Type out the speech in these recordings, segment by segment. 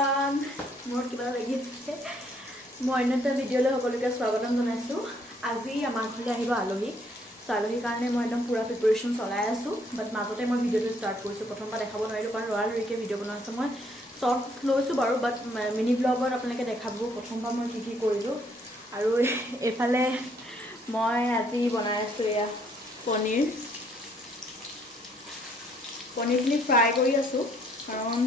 Everyone মোৰ কিবা লাগি আছে মই অন্য এটা ভিডিঅ'লৈ সকলোকে স্বাগতম জনাইছোঁ আজি আমাৰ ঘৰলৈ আহিব আলহী সো আলহীৰ কাৰণে মই একদম পুৰা প্ৰিপাৰেশ্যন চলাই আছোঁ বাট মাজতে মই ভিডিঅ'টো ষ্টাৰ্ট কৰিছোঁ প্ৰথমবাৰ দেখাব নোৱাৰিলোঁ কাৰণ লৰালৰিকৈ ভিডিঅ' বনাইছোঁ মই শ্বৰ্ট লৈছোঁ বাৰু বাট মিনি ব্লগত আপোনালোকে দেখাব প্ৰথমবাৰ মই কি কৰিলোঁ আৰু এইফালে মই আজি বনাই আছোঁ এয়া পনীৰখিনি ফ্ৰাই কৰি আছোঁ কাৰণ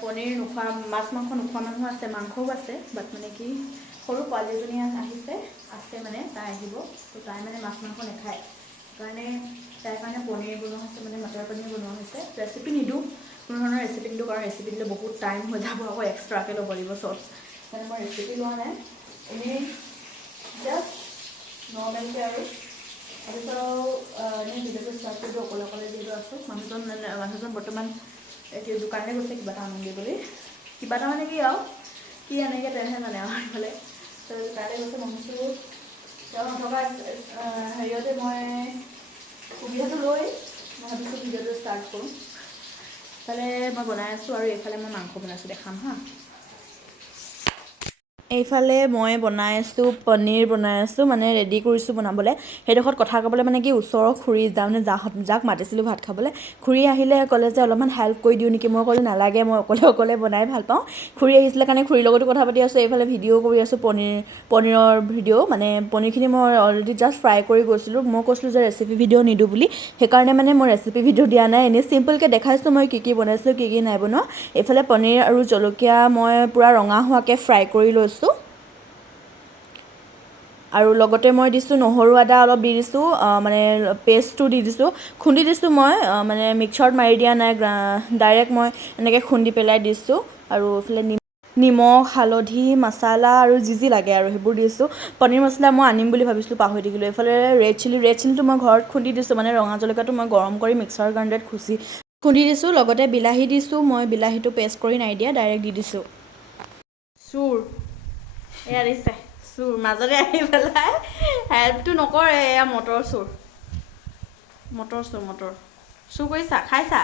পনীৰ নোখোৱা মাছ মাংস নোখোৱা মানুহ আছে মাংসও আছে বাট মানে কি সৰু পোৱালি এজনী আছে মানে তাই আহিব তো তাই মানে মাছ মাংস নাখায় সেইকাৰণে তাইৰ কাৰণে পনীৰ বনোৱা হৈছে মানে মটৰ পনীৰ বনোৱা হৈছে ৰেচিপি নিদিওঁ কোনো ধৰণৰ ৰেচিপি নিদিওঁ কাৰণ ৰেচিপি দিলে বহুত টাইম হৈ যাব আকৌ এক্সট্ৰাকৈ ল'ব লাগিব চচ সেইকাৰণে মই ৰেচিপি লোৱা নাই এনেই জাষ্ট নৰ্মেলকৈ আৰু তাৰপিছত এনেই ভিডিঅ'টো ষ্টাৰ্ট কৰিলোঁ অকলে যিহেতু আছোঁ মানুহজন বৰ্তমান এতিয়া দোকানলৈ গৈছে কিবা এটা আনোগৈ বুলি কিবা এটা মানে কি আৰু কি আনেগৈ তেনেহে জানে আৰু এইফালে তো তালৈ গৈছে মই ভাবিছোঁ তেওঁ নথকা হেৰিয়তে মই সুবিধাটো লৈ মই ভাবিছোঁ ভিডিঅ'টো ষ্টাৰ্ট কৰোঁ এইফালে মই বনাই আছোঁ আৰু এইফালে মই মাংস বনাইছোঁ দেখাম হা এইফালে মই বনাই আছোঁ পনীৰ বনাই আছোঁ মানে ৰেডি কৰিছোঁ বনাবলৈ সেইডোখৰত কথা ক'বলৈ মানে কি ওচৰৰ খুৰী মানে যাক মাতিছিলোঁ ভাত খাবলৈ খুৰী আহিলে ক'লে যে অলপমান হেল্প কৰি দিওঁ নেকি মই ক'লোঁ নালাগে মই অকলে বনাই ভাল পাওঁ খুৰী আহিছিলে কাৰণে খুৰীৰ লগতো কথা পাতি আছোঁ এইফালে ভিডিঅ' কৰি আছোঁ পনীৰৰ ভিডিঅ' মানে পনীৰখিনি মই অলৰেডি জাষ্ট ফ্ৰাই কৰি গৈছিলোঁ মই কৈছিলোঁ যে ৰেচিপি ভিডিঅ' নিদিওঁ বুলি সেইকাৰণে মানে মই ৰেচিপি ভিডিঅ' দিয়া নাই এনেই চিম্পলকৈ দেখাইছোঁ মই কি বনাইছোঁ কি নাই বনোৱা এইফালে পনীৰ আৰু জলকীয়া মই পূৰা ৰঙা হোৱাকৈ ফ্ৰাই কৰি লৈছোঁ আৰু লগতে মই দিছোঁ নহৰু আদা অলপ দি দিছোঁ মানে পেষ্টটো দি দিছোঁ খুন্দি দিছোঁ মই মানে মিক্সাৰত মাৰি দিয়া নাই ডাইৰেক্ট মই এনেকৈ খুন্দি পেলাই দিছোঁ আৰু এইফালে নিমখ হালধি মছলা আৰু যি লাগে আৰু সেইবোৰ দিছোঁ পনীৰ মছলা মই আনিম বুলি ভাবিছিলোঁ পাহৰি থাকিলোঁ এইফালে ৰেড চিলিটো মই ঘৰত খুন্দি দিছোঁ মানে ৰঙা জলকীয়াটো মই গৰম কৰি মিক্সাৰ গ্ৰাইণ্ডাৰত খুন্দি দিছোঁ লগতে বিলাহী দিছোঁ মই বিলাহীটো পেষ্ট কৰি নাই দিয়া ডাইৰেক্ট দি দিছোঁ চুৰ এয়া দিছে চুৰ মাজতে আহি পেলাই হেল্পটো নকৰে এয়া মটৰ চুৰ চুৰ কৰিছা খাইছা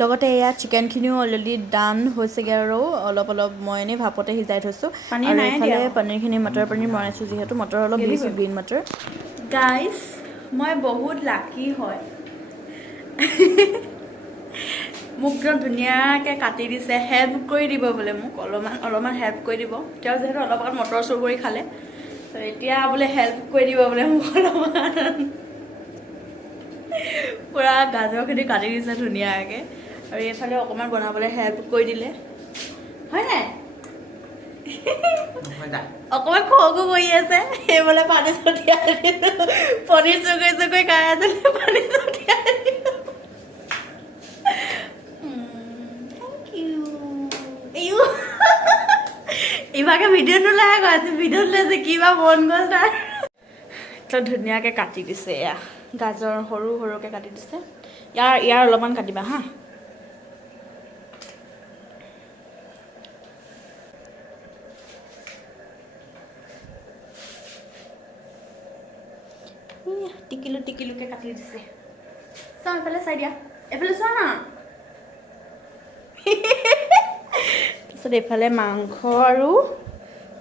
লগতে এয়া চিকেনখিনিও অলৰেডি ডান হৈছেগৈ আৰু অলপ মই এনেই ভাপতে সিজাই থৈছোঁ আৰু এইফালে পনীৰখিনি মটৰ পনীৰ বনাইছোঁ যিহেতু মটৰ অলপ দিছোঁ গ্ৰীণ মটৰ গাইজ মই বহুত লাকি হয় মোক একদম ধুনীয়াকৈ কাটি দিছে হেল্প কৰি দিব বোলে মোক অলপমান হেল্প কৰি দিব তেওঁ যিহেতু অলপ আগত মটৰ চুৰ কৰি খালে তো এতিয়া বোলে হেল্প কৰি দিব বোলে মোক অলপমান পূৰা গাজৰখিনি কাটি দিছে ধুনীয়াকৈ আৰু এইফালে অকণমান বনাবলৈ হেল্প কৰি দিলে হয় নাই অকণমান খগো কৰি আছে সেইবোলে পানী ছটিয়াই দিলোঁ পনীৰ চুকুৰি খাই আছিলে পানী ছটিয়াই দিলোঁ ইভাগে ভিডিঅ' নোলাই গৈ ভিডিঅ' ওলাইছে কিবা মন গ'ল তাৰ একদম ধুনীয়াকৈ কাটি দিছে এয়া গাজৰ সৰুকৈ কাটি দিছে ইয়াৰ অলপমান কাটিবা হা টিকিলোকৈ কাটি দিছে চাওঁ এইফালে চাই দিয়া এইফালে চোৱা না তাৰপিছত এইফালে মাংস আৰু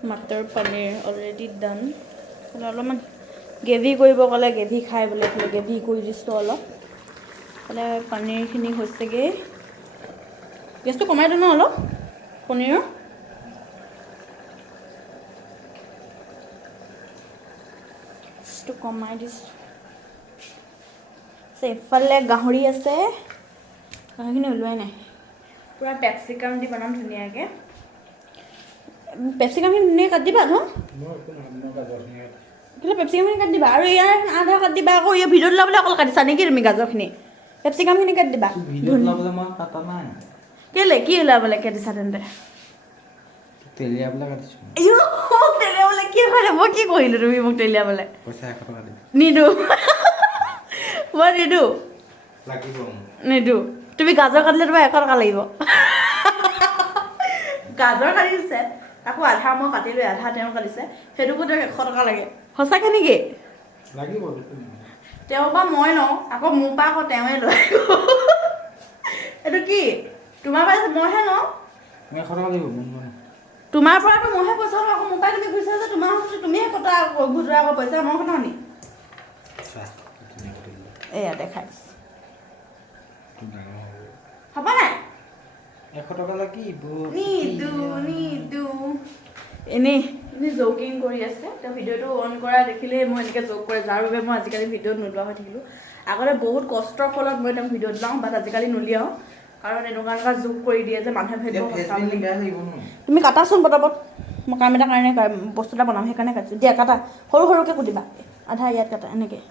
মটৰ পনীৰ অলৰেডি ডান অলপমান গ্ৰেভি কৰিব ক'লে গ্ৰেভি খাই বোলে এইফালে গ্ৰেভি কৰি দিছোঁ অলপ এইফালে পনীৰখিনি হৈছেগৈ গেছটো কমাই দিওঁ ন অলপ পনীৰৰ গেছটো কমাই দিছোঁ এইফালে গাহৰি আছে গাহৰিখিনি ওলোৱাই নাই পূৰা পেপচিকাম দি বনাম ধুনীয়াকৈ পেপচিকামখিনি ধুনীয়াকৈ কাটি দিবা ন পেপচিকামখিনি কাটি দিবা আৰু ইয়াৰ আধা কাটি দিবা আকৌ ইয়াৰ ভিডিঅ'ত ওলাবলৈ অকল কাটিছা নেকি তুমি গাজৰখিনি পেপচিকামখিনি কাটি দিবা কেলৈ কি ওলাবলৈ কাটিছা তেন্তে তেলিয়াবলৈ কি কৰিলে মই কি কৰিলোঁ তুমি মোক তেলিয়াবলৈ নিদিওঁ মই নিদিওঁ তুমি গাজৰ কাটিলে তোমাৰ 100 টকা লাগিব গাজৰ কাটি দিছে তাকো আধা মই কাটিলোঁ আধা তেওঁ কাটিছে সেইটোকো তেওঁ 100 টকা লাগে সঁচাকৈ নেকি তেওঁৰ পৰা মই লওঁ আকৌ মোৰ পৰা আকৌ তেওঁৱে লয় এইটো কি তোমাৰ পৰা মইহে লওঁ। মই 100 টকা দিব তোমাৰ পৰাতো মইহে পইচা লওঁ আকৌ মোৰ পৰাই তুমি খুজিছা যে তোমাৰ হাততে তুমিহে কটা ঘূৰা আকৌ পইচা মই কথা নি এয়া দেখাইছ হ'ব নাই 100 টকা লাগিব নিদু এনেই জকিং কৰি আছে তেওঁ ভিডিঅ'টো অন কৰা দেখিলে মই এনেকৈ জক কৰে যাৰ বাবে মই আজিকালি ভিডিঅ'ত নোলোৱা হৈ থাকিলোঁ আগতে বহুত কষ্টৰ ফলত মই তেওঁক ভিডিঅ'ত লওঁ বাট আজিকালি নলিয়াওঁ কাৰণ এনেকুৱা জোক কৰি দিয়ে যে মানুহে ভাবিব তুমি কাটাচোন পটাপট মই কাম এটা কাৰণে বস্তু এটা বনাম সেইকাৰণে কাটিছোঁ দিয়া কাটা সৰু সৰুকৈ কুটিবা আধা ইয়াত কাটা এনেকৈ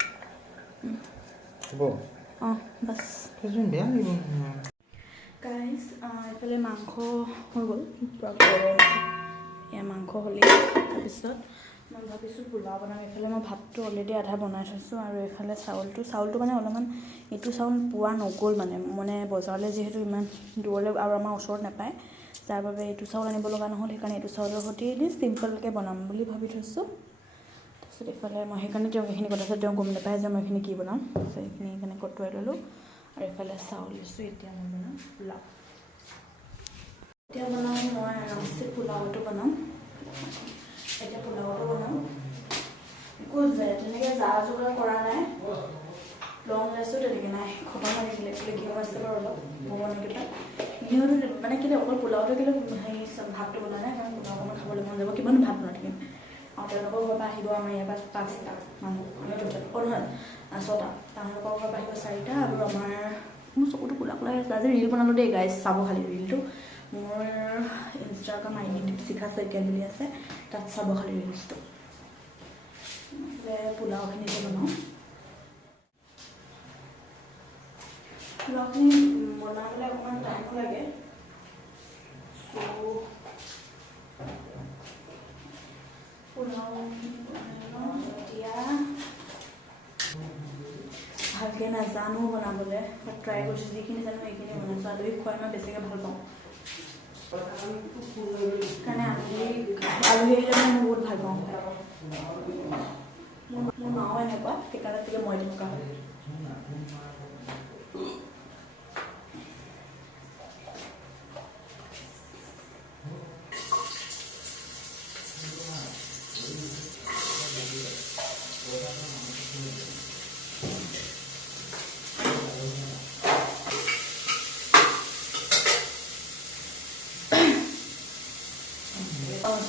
অঁ বাছ গাইজ এইফালে মাংস হৈ গ'ল এয়া মাংস হ'লেই তাৰপিছত মই ভাবিছোঁ পোলাও বনাম এইফালে মই ভাতটো অলৰেডি আধা বনাই থৈছোঁ আৰু এইফালে চাউলটো মানে অলপমান এইটো চাউল পোৱা নগ'ল মানে বজাৰলৈ যিহেতু ইমান দূৰলৈ আৰু আমাৰ ওচৰত নাপায় যাৰ বাবে এইটো চাউল আনিব লগা নহ'ল সেইকাৰণে এইটো চাউলৰ সৈতে এনেই চিম্পলকৈ বনাম বুলি ভাবি থৈছোঁ তাৰপিছত এইফালে মই সেইকাৰণে তেওঁক এইখিনি কথা তেওঁ গম নাপায় যে মই এইখিনি কি বনাম তাৰপিছত এইখিনি সেইকাৰণে কটোৱাই ল'লোঁ আৰু এইফালে চাউল লৈছোঁ এতিয়া মই বনাম পোলাও এতিয়া বনাম মই আৰামছে পোলাওটো বনাম এতিয়া পোলাওটো বনাম একো তেনেকৈ যা যোগাৰ কৰা নাই লং লৈছোঁ তেনেকৈ নাই খতম হৈ থাকিলে ঘিউ আছে বাৰু অলপ ভগৱানকেইটা ঘিউটো মানে কেলৈ অকল পোলাওটো কেলৈ হেৰি ভাতটো বনোৱা নাই কাৰণ পোলাও অকণমান খাবলৈ মন যাব কিমান ভাত বনাই থাকিম আৰু তেওঁলোকৰ ঘৰৰ পৰা আহিব আমাৰ ইয়াৰ পৰা 5টা মানুহ আমি নহয় 6টা তেওঁলোকৰ ঘৰৰ পৰা আহিব 4টা আৰু আমাৰ মোৰ চকুটো কোলা কোলাই আছে আজি ৰিল বনালোঁ দেই গাইজ চাব খালি ৰিলটো মোৰ ইনষ্টাগ্ৰাম ID দীপশিখা শইকীয়া বুলি আছে তাত চাব খালি ৰিলছটো পোলাওখিনি বনাওঁ পোলাওখিনি বনাবলৈ অকণমান টাইম লাগে পোলাওখিনি এতিয়া ভালকৈ নাজানো বনাবলৈ ট্ৰাই কৰিছোঁ যিখিনি জানো সেইখিনি বনাইছোঁ আলহীক খুৱাই মই বেছিকৈ ভাল পাওঁ কাৰণে আলহী আহিলে মানে মই বহুত ভাল পাওঁ মোৰ মাও এনেকুৱা সেইকাৰণে চাগে মই তেনেকুৱা হয়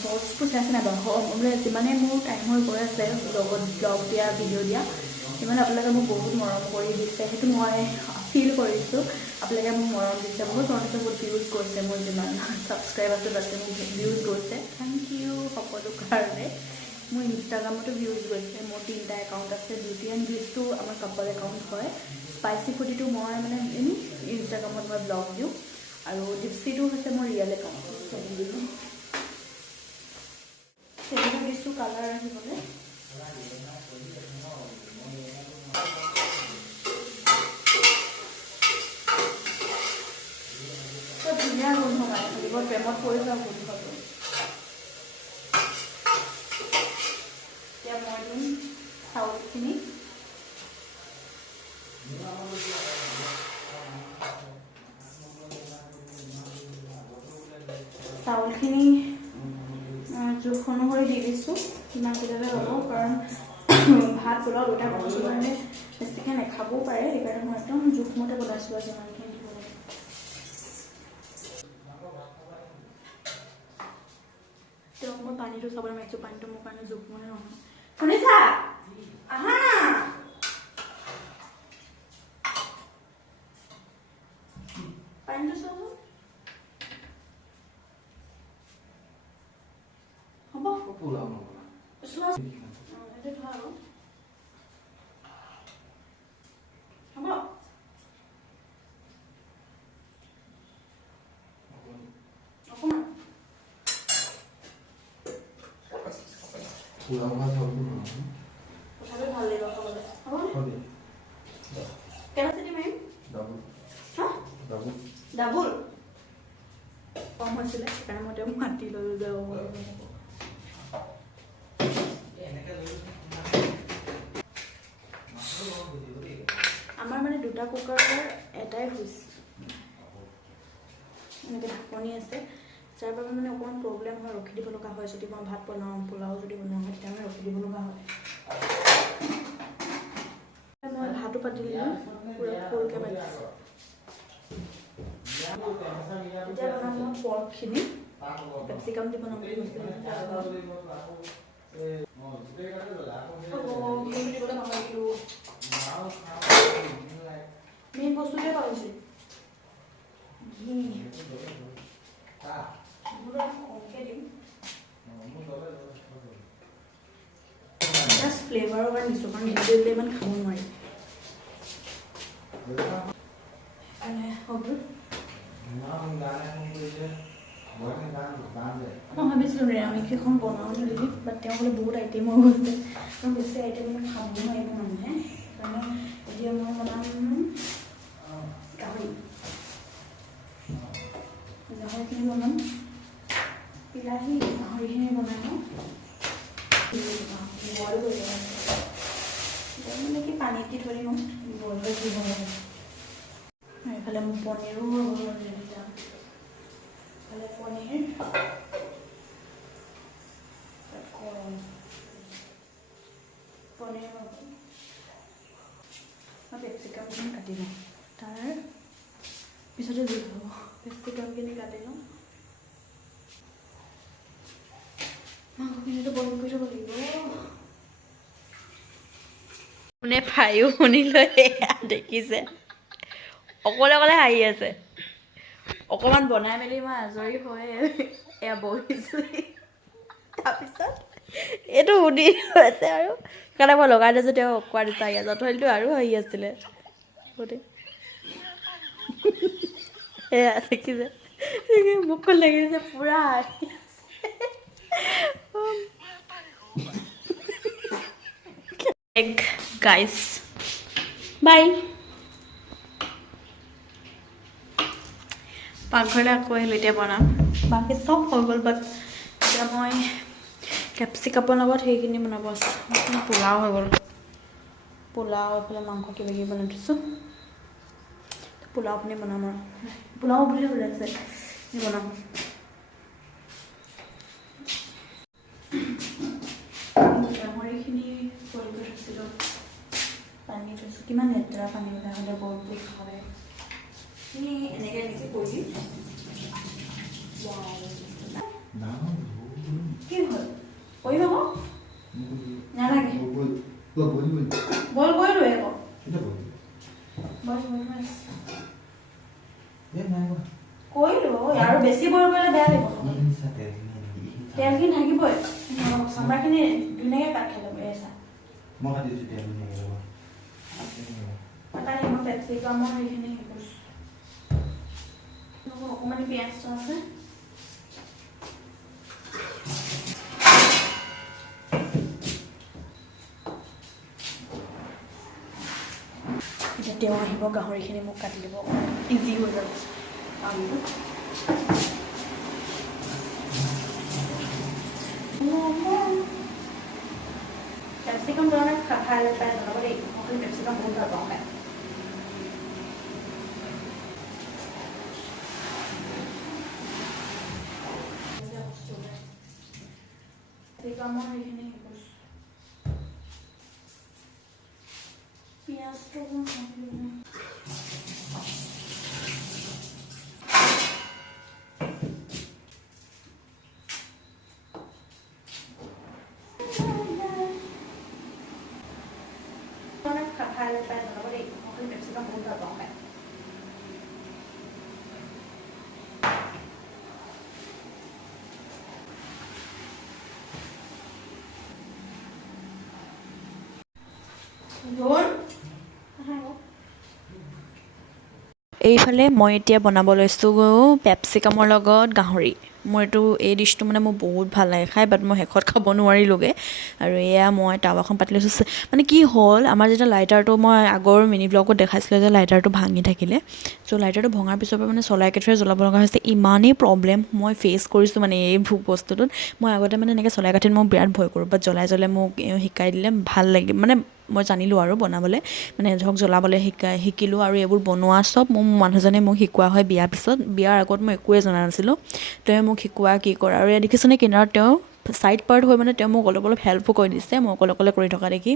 শৰ্টছবোৰ চাইছে নাই বাৰু যিমানে মোৰ টাইম হৈ গৈ আছে লগত ব্লগ দিয়া ভিডিঅ' দিয়া সিমানে আপোনালোকে মোক বহুত মৰম কৰি দিছে সেইটো মই ফিল কৰিছোঁ আপোনালোকে মোক মৰম দিছে বহুত ভিউজ গৈছে মোৰ যিমান ছাবস্ক্ৰাইব আছে তাতে মোক ভিউজ গৈছে থেংক ইউ সকলো কাৰণে মোৰ ইনষ্টাগ্ৰামতো ভিউজ গৈছে মোৰ 3টা একাউণ্ট আছে বিউটি এণ্ড ভিউজটো আমাৰ কাপল একাউণ্ট হয় স্পাইচি ফুডিটো মই মানে এনেই ইনষ্টাগ্ৰামত মই ব্লগ দিওঁ আৰু দীপশিটো হৈছে মোৰ ৰিয়েল একাউণ্ট সেইবিলাক দিছোঁ কালাৰ আহিবলৈ ধুনীয়া গোন্ধ মানে খালি বৰ প্ৰেমত পৰি যোৱা গোন্ধটো এতিয়া মই দিম চাউলখিনি চাউলখিনি জোখ অনুসৰি দি দিছোঁ কিমান কেতিয়াবা হ'ব কাৰণ ভাত পোলাও দুটা বনাইছোঁ কাৰণে বেছিকৈ নাখাবও পাৰে সেইকাৰণে মই একদম জোখমতে বনাইছোঁ আৰু যিমানখিনি দিব লাগে তেওঁ মই পানীটো চাবলৈ মাৰিছোঁ পানীটো মোৰ কাৰণে জোখমতে নহয় শুনিছা আহা না পানীটো চাব হ'ব পোলাও নবনা চোৱা এইটো থোৱা আৰু হ'ব অকণমান পোলাও ভাত হ'ব তথাপি ভাল লাগিব খাবলৈ হ'ব কেইটা চিটি মাৰিম ডাবুল কম হৈছিলে সেইকাৰণে মই তেওঁক মাতি ল'লোঁ যে আমাৰ মানে 2টা কুকাৰৰ এটাই হৈছে এনেকৈ ঢাকনি আছে, যাৰ বাবে মানে অকণমান প্ৰব্লেম হয়, ৰখি দিব লগা হয়। যদি মই ভাত বনাওঁ, পোলাও যদি বনোৱা হয়, তেতিয়া মানে ৰখি দিব লগা হয়। মই ভাতো পাতি দিলোঁ, পূৰা ফুলকৈ পাতিছোঁ। এতিয়া বনাম মই পৰ্কখিনি, কেপচিকাম দি বনাম বুলি কৈছিলোঁ। মেইন বস্তুটোৱে পাহৰিছোঁ, ঘি কমকৈ দিম, জাষ্ট ফ্লেভাৰৰ কাৰণে দিছোঁ, কাৰণ ঘি দিলে ইমান খাব নোৱাৰি। মই ভাবিছিলোঁ নিৰামিষ এখন বনাওঁ বুলি, বাট তেওঁ বোলে বহুত আইটেম হৈ গৈছে, মই বেছি আইটেম খাব নোৱাৰিব মানুহে, সেইকাৰণে এতিয়া মই বনাম গাহৰিখিনি বনাম, বিলাহী গাহৰিখিনি বনাই লওঁ, বইল কৰি মানে কি পানীত দি থৈ দিওঁ, বইল কৰি দিব লাগে। এইফালে মোৰ পনীৰো এইফালে পনীৰ পনীৰ মই কেপচিকামখিনি কাটি লওঁ, তাৰ পিছতে যি হ'ব। কেপচিকামখিনি কাটি লওঁ, মাংসখিনিতো বইল কৰি থ'ব লাগিব। কোনে খায়ো শুনিলৈ দেখিছে, অকলে অকলে হাঁহি আছে। অকণমান বনাই মেলি মই আজৰি হৈ এয়া বহিছোঁ, তাৰপিছত এইটো শুনি আছে আৰু সেইকাৰণে মই লগাই দিছোঁ। তেওঁ অকোৱা দিছা ইয়াত যথৰিটো আৰু হাঁহি আছিলে গোটেই এয়া দেখিছে, মুখখন লাগিছে পূৰা হাঁহি এগ গাইছ বাই। পাকঘৰলৈ আকৌ আহিলোঁ, এতিয়া বনাম। বাকী চব হৈ গ'ল, বাট এতিয়া মই কেপচিকামৰ লগত সেইখিনি বনাব আছে। পোলাও হৈ গ'ল, পোলাও এইফালে মাংস কিবা কিবি বনাই থৈছোঁ। পোলাওখিনি বনাম আৰু পোলাও বুলি ওলাইছে বনাম। গাহৰিখিনি বইল কৰি থৈছিলোঁ, পানী থৈছোঁ। কিমান লেতেৰা পানী ওলাই হ'লে বইল কৰি খায়, এনেকৈ কৰি কি হ'ল কৰিম আকৌ নালাগে, বইল কৰিলোঁ আকৌ কৰিলোঁ আৰু বেছি বইল কৰিলে বেয়া লাগিব। তেলখিনি থাকিবই, চাম্বাৰখিনি ধুনীয়াকৈ কাট খাই ল'ব। এচা মই কেপচিকামৰ সেইখিনি অকণমান পিঁয়াজটো আছে, এতিয়া তেওঁ আহিব, গাহৰিখিনি মোক কাটি দিব, ইজি হৈ যাব কামটো। কেপচিকাম কাৰণে খাই পাই জনাব দেই, মই কেপচিকাম বহুত ভাল পাওঁ খাই। কেপচিকামৰ সেইখিনি পিঁয়াজটো খাই পাই জনাব দেই, মই কেপচিকাম বহুত ভাল পাওঁ খাই। এইফালে মই এতিয়া বনাব লৈছোঁ কেপচিকামৰ লগত গাহৰি। মোৰ এই ডিছটো মানে মোৰ বহুত ভাল লাগে খাই, বাট মই শেষত খাব নোৱাৰিলোঁগৈ। আৰু এয়া মই টাৱাখন পাতি লৈছোঁ। মানে কি হ'ল, আমাৰ যেতিয়া লাইটাৰটো মই আগৰ মিনি ব্লগত দেখাইছিলে যে লাইটাৰটো ভাঙি থাকিলে, চ' লাইটাৰটো ভঙাৰ পিছৰ পৰা মানে চলাই কেটুৱাই জ্বলাব লগা হৈছে। ইমানেই প্ৰব্লেম মই ফেচ কৰিছোঁ মানে এই বস্তুটোত। মই আগতে মানে এনেকৈ চলাই কাঠিত মই বিৰাট ভয় কৰোঁ, বাট জ্বলাই মোক শিকাই দিলে ভাল লাগে। মানে মই জানিলোঁ আৰু বনাবলৈ, মানে ধৰক জ্বলাবলৈ শিকিলোঁ। আৰু এইবোৰ বনোৱা চব মোৰ মানুহজনে মোক শিকোৱা হয় বিয়াৰ পিছত। বিয়াৰ আগত মই একোৱে জনা নাছিলোঁ, তেওঁ মোক শিকোৱা কি কৰা। আৰু এয়া দেখিছেনে কিনাৰত তেওঁ ছাইড পাৰ্ট হৈ মানে তেওঁ মোক অলপ হেল্পো কৰি দিছে, মই অকলে কৰি থকা দেখি।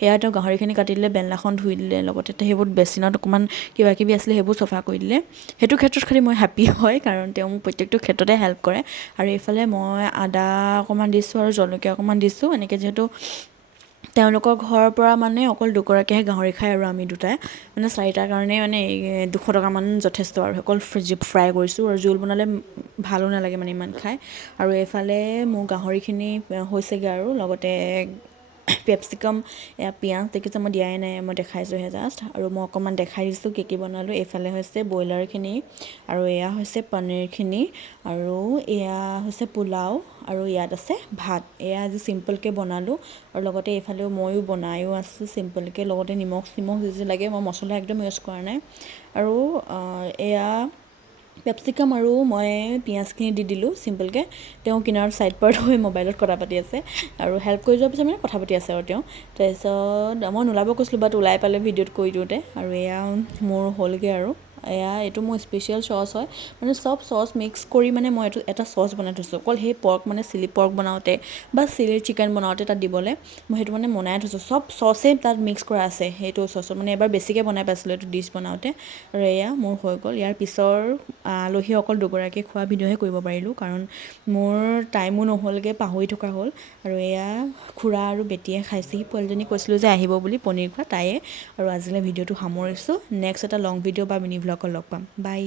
সেয়া তেওঁ গাহৰিখিনি কাটি দিলে, বেলনাখন ধুই দিলে, লগতে সেইবোৰ বেচিনত অকণমান কিবাকিবি আছিলে সেইবোৰ চফা কৰি দিলে। সেইটো ক্ষেত্ৰত খালি মই হেপ্পী হয়, কাৰণ তেওঁ মোক প্ৰত্যেকটো ক্ষেত্ৰতে হেল্প কৰে। আৰু এইফালে মই আদা অকণমান দিছোঁ আৰু জলকীয়া অকণমান দিছোঁ। এনেকৈ যিহেতু তেওঁলোকৰ ঘৰৰ পৰা মানে অকল দুগৰাকীয়েহে গাহৰি খায়, আৰু আমি দুটাই মানে চাৰিটাৰ কাৰণে মানে 200 টকামান যথেষ্ট। আৰু অকল ফ্ৰাই কৰিছোঁ, আৰু জোল বনালে ভালো নালাগে মানে ইমান খাই। আৰু এইফালে মোৰ গাহৰিখিনি হৈছেগৈ, আৰু লগতে কেপচিকাম, এয়া পিঁয়াজ দেখিছে মই দিয়াই নাই, মই দেখাইছোঁহে জাষ্ট। আৰু মই অকণমান দেখাই দিছোঁ কি বনালোঁ। এইফালে হৈছে ব্ৰইলাৰখিনি, আৰু এয়া হৈছে পনীৰখিনি, আৰু এয়া হৈছে পোলাও, আৰু ইয়াত আছে ভাত। এয়া আজি চিম্পলকৈ বনালোঁ। আৰু লগতে এইফালেও ময়ো বনায়ো আছোঁ চিম্পলকৈ, লগতে নিমখ যি লাগে, মই মছলা একদম ইউজ কৰা নাই। আৰু এয়া কেপচিকাম আৰু মই পিঁয়াজখিনি দি দিলোঁ চিম্পলকৈ। তেওঁ কিনাৰত ছাইড পাৰ্ট হৈ মোবাইলত কথা পাতি আছে, আৰু হেল্প কৰি যোৱাৰ পিছত মানে কথা পাতি আছে আৰু তেওঁ। তাৰপিছত মই নোলাব কৈছিলোঁ, বাট ওলাই পালে ভিডিঅ'ত কৰি দিওঁতে। আৰু এয়া মোৰ হ'লগৈ। আৰু এইটো মোৰ স্পেচিয়েল চচ হয়, মানে চব চচ মিক্স কৰি মানে মই এইটো এটা চচ বনাই থৈছোঁ। অকল সেই পৰ্ক মানে চিলি পৰ্ক বনাওঁতে বা চিলি চিকেন বনাওঁতে তাত দিবলৈ মই সেইটো মানে বনাই থৈছোঁ। চব চচেই তাত মিক্স কৰা আছে সেইটো চচত, মানে এবাৰ বেছিকৈ বনাই পাইছিলোঁ এইটো ডিছ বনাওঁতে। আৰু এয়া মোৰ হৈ গ'ল। ইয়াৰ পিছৰ আলহী অকল দুগৰাকী খোৱা ভিডিঅ'হে কৰিব পাৰিলোঁ, কাৰণ মোৰ টাইমো নহ'লগৈ, পাহৰি থকা হ'ল। আৰু এয়া খুৰা আৰু বেটীয়ে খাইছেহি। পোৱালীজনী কৈছিলোঁ যে আহিব বুলি পনীৰ খোৱা, তায়ে। আৰু আজিলৈ ভিডিঅ'টো সামৰিছোঁ। নেক্সট এটা লং ভিডিঅ' বা মিনি ভ্লগত লগ পাম। বাই।